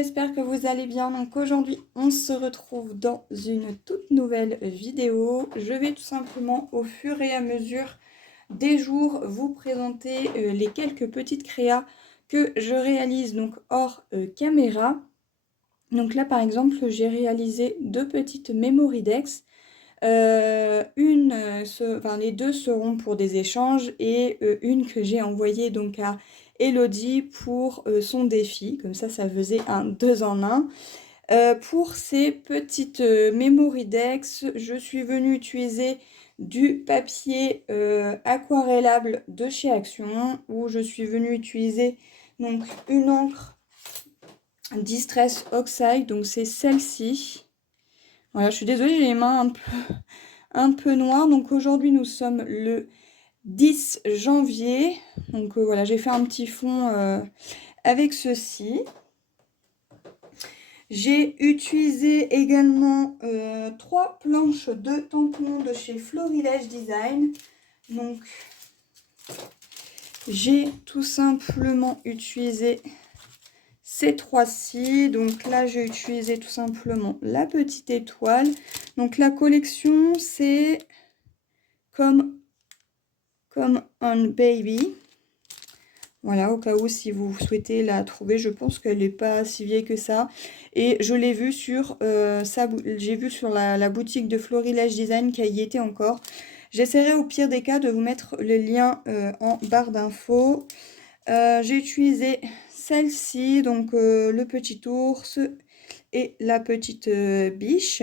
j'espère que vous allez bien. Donc aujourd'hui, on se retrouve dans une toute nouvelle vidéo. Je vais tout simplement, au fur et à mesure des jours, vous présenter les quelques petites créas que je réalise donc hors caméra. Donc là, par exemple, j'ai réalisé deux petites Memoridex. Les deux seront pour des échanges et une que j'ai envoyée donc à Elodie pour son défi. Comme ça faisait un 2 en 1. Pour ces petites Memoridex, je suis venue utiliser du papier aquarellable de chez Action, où je suis venue utiliser donc une encre Distress Oxide, donc c'est celle-ci. Voilà, je suis désolée, j'ai les mains un peu noires. Donc aujourd'hui, nous sommes le 10 janvier. Donc voilà, j'ai fait un petit fond avec ceci. J'ai utilisé également 3 planches de tampons de chez Florilège Design. Donc j'ai tout simplement utilisé ces 3-ci. Donc là, j'ai utilisé tout simplement la petite étoile. Donc la collection, c'est comme un baby. Voilà, au cas où si vous souhaitez la trouver, je pense qu'elle n'est pas si vieille que ça. Et je l'ai vue sur j'ai vu sur la boutique de Florilège Design qu'elle y était encore. J'essaierai au pire des cas de vous mettre le lien en barre d'infos. J'ai utilisé celle-ci, donc le petit ours et la petite biche.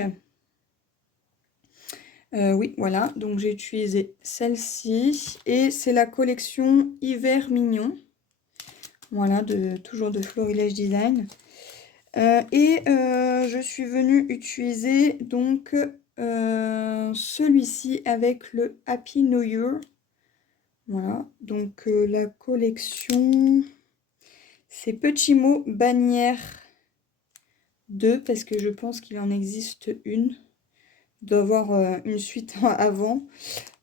Oui, voilà, donc j'ai utilisé celle-ci et c'est la collection Hiver Mignon. Voilà, toujours de Florilège Design. Je suis venue utiliser donc celui-ci avec le Happy New Year. Voilà, donc la collection, c'est Petit Mot Bannière 2, parce que je pense qu'il en existe une. Il doit y avoir une suite avant.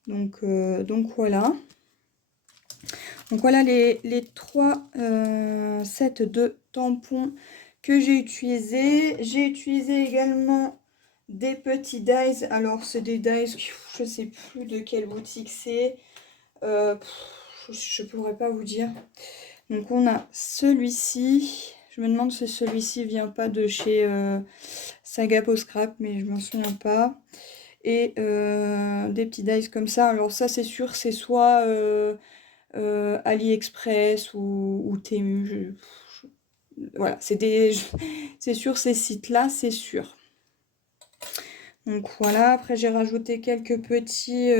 Donc voilà. Donc voilà les 3 sets de tampons que j'ai utilisés. J'ai utilisé également des petits dies. Alors c'est des dies, je ne sais plus de quelle boutique c'est. Je ne pourrais pas vous dire. Donc on a celui-ci. Je me demande si celui-ci vient pas de chez Saga Post Scrap, mais je m'en souviens pas. Et des petits dies comme ça. Alors ça c'est sûr, c'est soit AliExpress ou Temu. Voilà, c'est sur ces sites-là, c'est sûr. Donc voilà, après j'ai rajouté quelques petits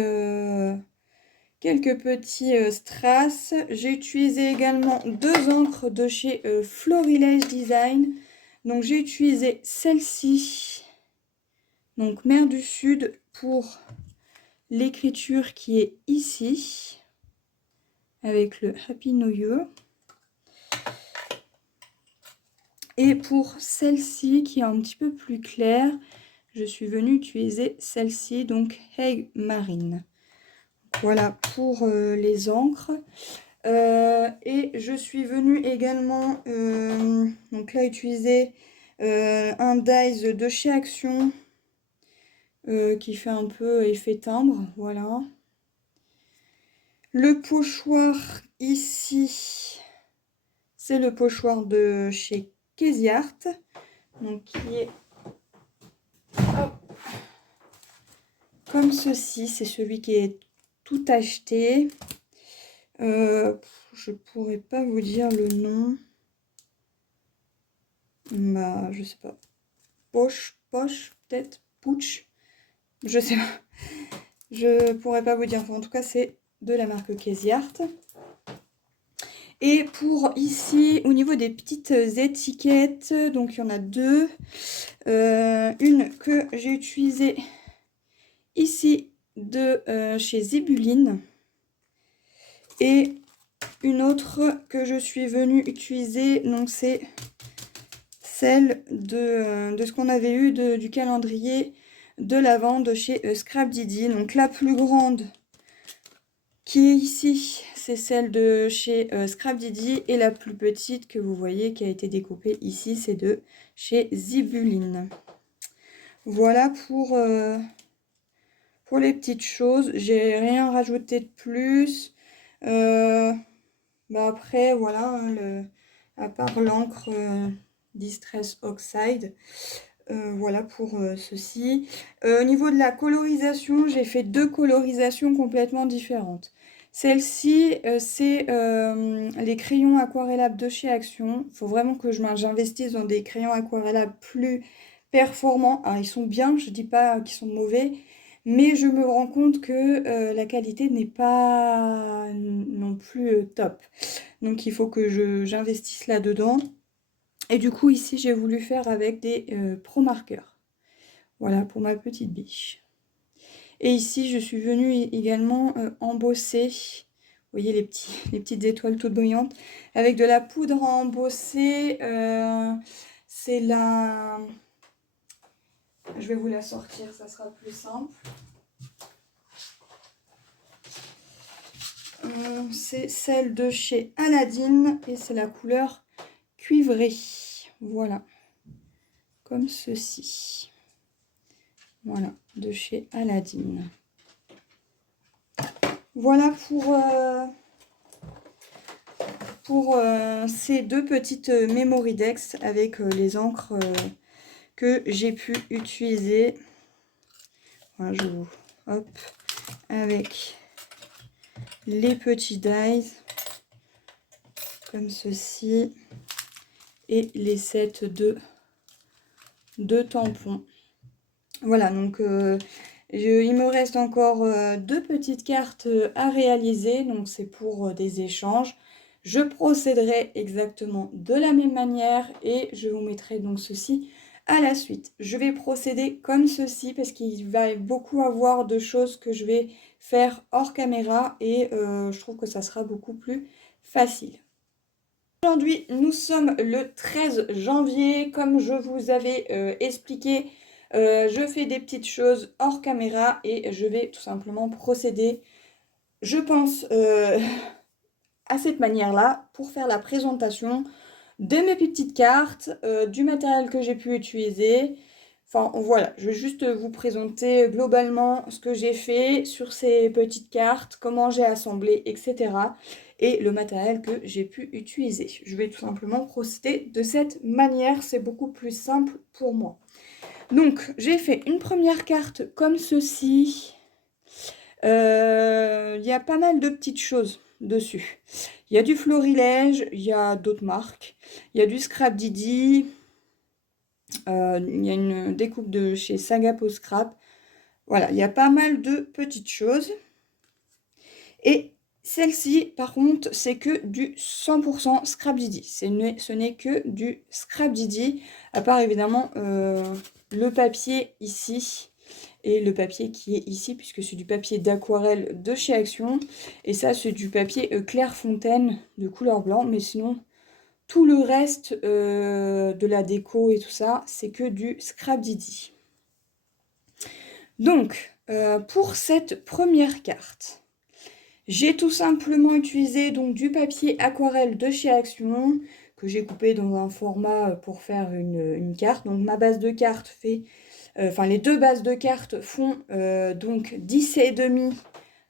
strass. J'ai utilisé également 2 encres de chez Florilège Design. Donc j'ai utilisé celle-ci, donc Mer du Sud, pour l'écriture qui est ici, avec le Happy New Year. Et pour celle-ci, qui est un petit peu plus claire, je suis venue utiliser celle-ci, donc Hague Marine. Voilà pour les encres. Et je suis venue également, donc là, utiliser un dies de chez Action, qui fait un peu effet timbre, voilà. Le pochoir ici, c'est le pochoir de chez Crazy Art, donc qui est comme ceci. C'est celui qui est tout acheté. Je pourrais pas vous dire le nom. Bah, je sais pas. Poche, peut-être, Pouch. Je sais pas. Je pourrais pas vous dire. Enfin, en tout cas, c'est de la marque Crazy Art. Et pour ici, au niveau des petites étiquettes, donc il y en a 2. Une que j'ai utilisée ici de chez Zibuline. Et une autre que je suis venue utiliser, donc c'est celle de ce qu'on avait eu du calendrier de l'Avent de chez Scrap Didi. Donc la plus grande qui est ici, c'est celle de chez Scrap Didi, et la plus petite que vous voyez qui a été découpée ici, c'est de chez Zibuline. Voilà pour les petites choses. J'ai rien rajouté de plus. Bah après, voilà, hein, à part l'encre Distress Oxide. Voilà pour ceci. Au niveau de la colorisation, j'ai fait 2 colorisations complètement différentes. Celle-ci, c'est les crayons aquarellables de chez Action. Il faut vraiment que j'investisse dans des crayons aquarellables plus performants. Alors, ils sont bien, je ne dis pas qu'ils sont mauvais, mais je me rends compte que la qualité n'est pas non plus top. Donc, il faut que j'investisse là-dedans. Et du coup, ici, j'ai voulu faire avec des Pro marqueurs. Voilà, pour ma petite biche. Et ici, je suis venue également embosser, vous voyez les petites étoiles toutes brillantes, avec de la poudre à embosser. C'est la... Je vais vous la sortir, ça sera plus simple. C'est celle de chez Aladdin et c'est la couleur cuivrée. Voilà, comme ceci. Voilà, de chez Aladdin. Voilà pour ces 2 petites Memory Dex avec les encres que j'ai pu utiliser. Voilà, je vous... Hop, avec les petits dies, comme ceci, et les sets de tampons. Voilà, donc il me reste encore 2 petites cartes à réaliser, donc c'est pour des échanges. Je procéderai exactement de la même manière et je vous mettrai donc ceci à la suite. Je vais procéder comme ceci parce qu'il va beaucoup avoir de choses que je vais faire hors caméra et je trouve que ça sera beaucoup plus facile. Aujourd'hui, nous sommes le 13 janvier, comme je vous avais expliqué. Je fais des petites choses hors caméra et je vais tout simplement procéder, je pense, à cette manière-là pour faire la présentation de mes petites cartes, du matériel que j'ai pu utiliser. Enfin voilà, je vais juste vous présenter globalement ce que j'ai fait sur ces petites cartes, comment j'ai assemblé, etc. Et le matériel que j'ai pu utiliser. Je vais tout simplement procéder de cette manière, c'est beaucoup plus simple pour moi. Donc, j'ai fait une première carte comme ceci. Il y a pas mal de petites choses dessus. Il y a du Florilège, il y a d'autres marques. Il y a du Scrap Didi. Il y a une découpe de chez Sagapo Scrap. Voilà, il y a pas mal de petites choses. Et celle-ci, par contre, c'est que du 100% Scrap Didi. Ce n'est que du Scrap Didi, à part évidemment le papier ici et le papier qui est ici, puisque c'est du papier d'aquarelle de chez Action. Et ça, c'est du papier Clairefontaine de couleur blanc. Mais sinon, tout le reste de la déco et tout ça, c'est que du Scrap Didi. Donc, pour cette première carte, j'ai tout simplement utilisé donc du papier aquarelle de chez Action que j'ai coupé dans un format pour faire une carte. Donc ma base de carte fait, les 2 bases de cartes font donc 10,5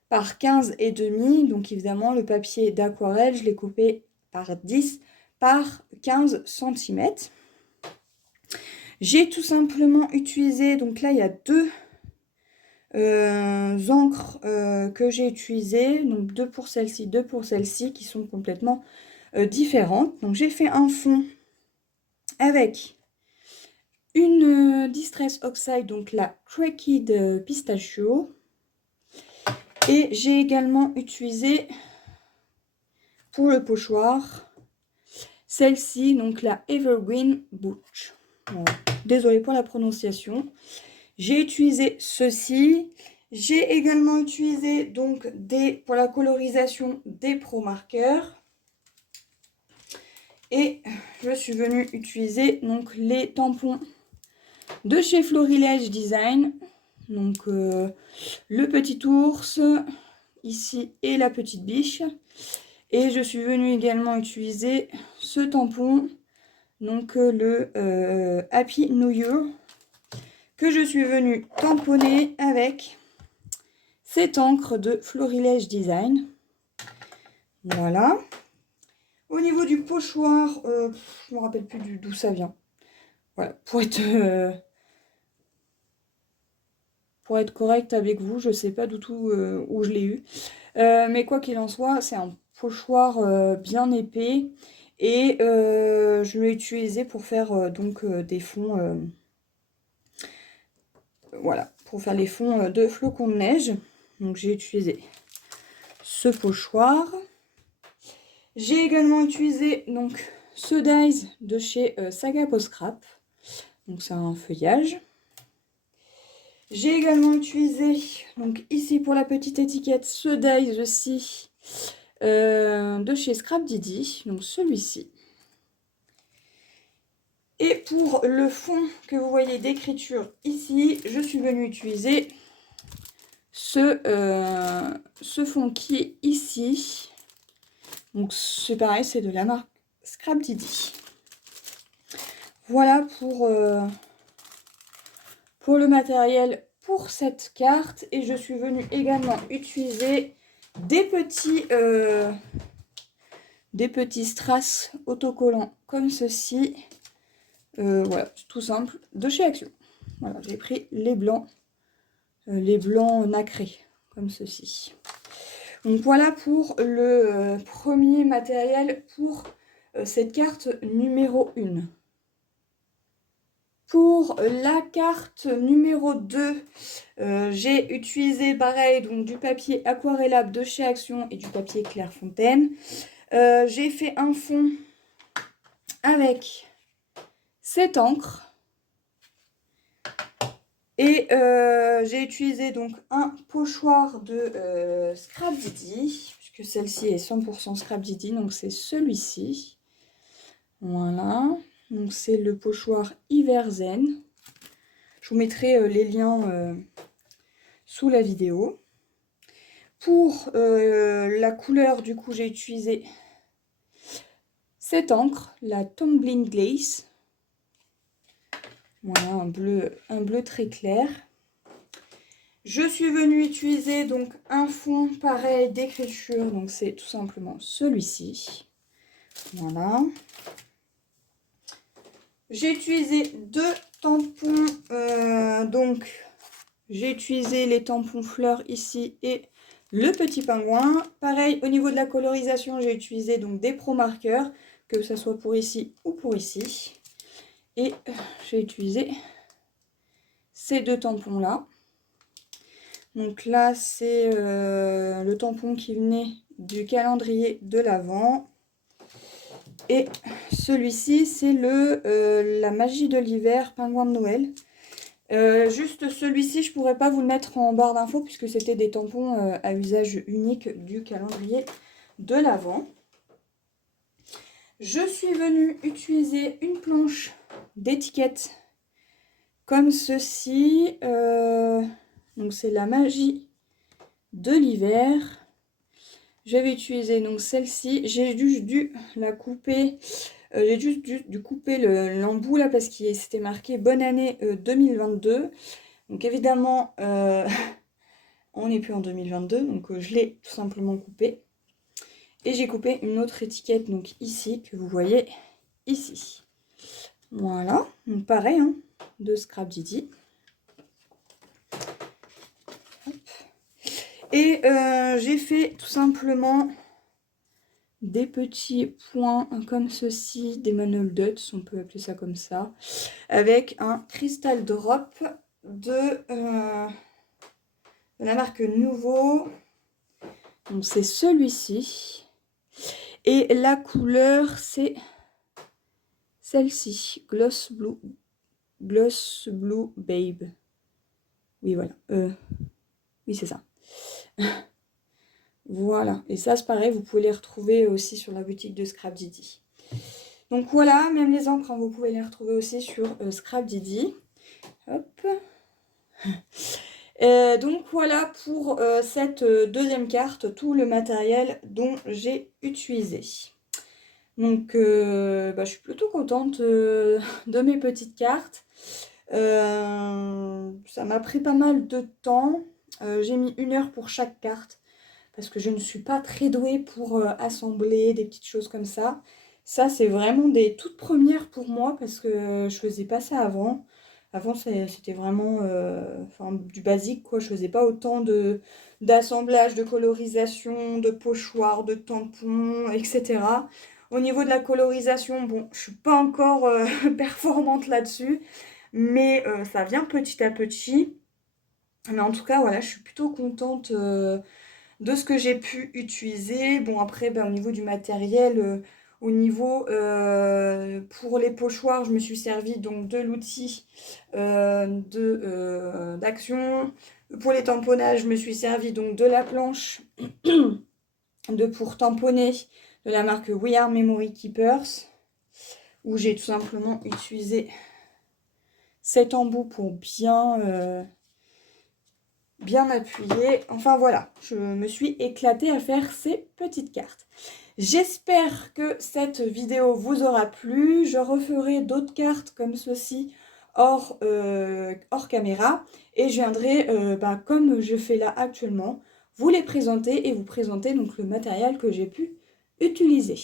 par 15,5. Donc évidemment le papier d'aquarelle, je l'ai coupé par 10 par 15 cm. J'ai tout simplement utilisé, donc là il y a 2 encres que j'ai utilisées, donc 2 pour celle-ci, 2 pour celle-ci, qui sont complètement différentes. Donc j'ai fait un fond avec une Distress Oxide, donc la Cracked Pistachio, et j'ai également utilisé pour le pochoir celle-ci, donc la Evergreen Butch. Voilà. Désolée pour la prononciation. J'ai utilisé ceci. J'ai également utilisé donc pour la colorisation des Pro marqueurs. Et je suis venue utiliser donc les tampons de chez Florilège Design. Donc le petit ours, ici et la petite biche. Et je suis venue également utiliser ce tampon, donc le Happy New Year, que je suis venue tamponner avec cette encre de Florilège Design. Voilà. Au niveau du pochoir, je ne me rappelle plus d'où ça vient. Voilà, pour être correct avec vous, je ne sais pas du tout où je l'ai eu. Mais quoi qu'il en soit, c'est un pochoir bien épais. Et je l'ai utilisé pour faire donc des fonds. Voilà, pour faire les fonds de flocons de neige. Donc j'ai utilisé ce pochoir. J'ai également utilisé donc ce dies de chez Saga Post Scrap. Donc c'est un feuillage. J'ai également utilisé, donc ici pour la petite étiquette, ce dies aussi de chez Scrap Didi, donc celui-ci. Et pour le fond que vous voyez d'écriture ici, je suis venue utiliser ce fond qui est ici. Donc c'est pareil, c'est de la marque Scrap Didi. Voilà pour le matériel pour cette carte. Et je suis venue également utiliser des petits strass autocollants comme ceci. Voilà, tout simple, de chez Action. Voilà, j'ai pris les blancs nacrés, comme ceci. Donc voilà pour le premier matériel pour cette carte numéro 1. Pour la carte numéro 2, j'ai utilisé pareil donc du papier aquarellable de chez Action et du papier Clairefontaine. J'ai fait un fond avec cette encre. Et j'ai utilisé donc un pochoir de Scrap Didi, puisque celle-ci est 100% Scrap Didi, donc c'est celui-ci. Voilà, donc c'est le pochoir Hiver Zen. Je vous mettrai les liens sous la vidéo. Pour la couleur, du coup, j'ai utilisé cette encre, la Tumbling Glaze. Voilà, un bleu très clair. Je suis venue utiliser donc un fond pareil d'écriture, donc c'est tout simplement celui-ci. Voilà. J'ai utilisé deux tampons, donc j'ai utilisé les tampons fleurs ici et le petit pingouin. Pareil, au niveau de la colorisation, j'ai utilisé donc des pro marqueurs, que ce soit pour ici ou pour ici. Et j'ai utilisé ces deux tampons là. Donc là, c'est le tampon qui venait du calendrier de l'Avent. Et celui-ci, c'est la magie de l'hiver, pingouin de Noël. Juste celui-ci, je ne pourrais pas vous le mettre en barre d'infos puisque c'était des tampons à usage unique du calendrier de l'Avent. Je suis venue utiliser une planche d'étiquette comme ceci. Donc c'est la magie de l'hiver. J'avais utilisé donc celle-ci. J'ai juste dû la couper. J'ai juste dû couper l'embout là parce que c'était marqué bonne année 2022. Donc évidemment on n'est plus en 2022, donc je l'ai tout simplement coupé. Et j'ai coupé une autre étiquette donc ici que vous voyez ici. Voilà, donc pareil hein, de Scrap Didi. Et j'ai fait tout simplement des petits points comme ceci, des Manual Dots, on peut appeler ça comme ça, avec un Crystal Drop de la marque Nouveau. Donc c'est celui-ci. Et la couleur, c'est celle-ci, Gloss Blue Babe. Oui, voilà. Oui, c'est ça. Voilà. Et ça, c'est pareil, vous pouvez les retrouver aussi sur la boutique de Scrap Didi. Donc voilà, même les encres, hein, vous pouvez les retrouver aussi sur Scrap Didi. Hop. Donc voilà pour cette deuxième carte, tout le matériel dont j'ai utilisé. Donc je suis plutôt contente de mes petites cartes. Ça m'a pris pas mal de temps. J'ai mis 1 heure pour chaque carte parce que je ne suis pas très douée pour assembler des petites choses comme ça. Ça, c'est vraiment des toutes premières pour moi parce que je faisais pas ça avant. Avant, c'était vraiment du basique, quoi. Je faisais pas autant d'assemblage, de colorisation, de pochoirs, de tampons, etc. Au niveau de la colorisation, bon, je suis pas encore performante là-dessus, mais ça vient petit à petit. Mais en tout cas, voilà, je suis plutôt contente de ce que j'ai pu utiliser. Bon, après, au niveau du matériel, pour les pochoirs, je me suis servi donc de l'outil d'Action. Pour les tamponnages, je me suis servi donc de la planche pour tamponner de la marque We Are Memory Keepers, où j'ai tout simplement utilisé cet embout pour bien appuyer. Enfin voilà, je me suis éclatée à faire ces petites cartes. J'espère que cette vidéo vous aura plu. Je referai d'autres cartes comme ceci hors caméra et je viendrai, comme je fais là actuellement, vous les présenter et vous présenter donc le matériel que j'ai pu utiliser.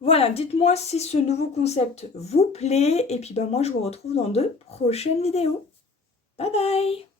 Voilà, dites-moi si ce nouveau concept vous plaît et puis moi je vous retrouve dans de prochaines vidéos. Bye bye!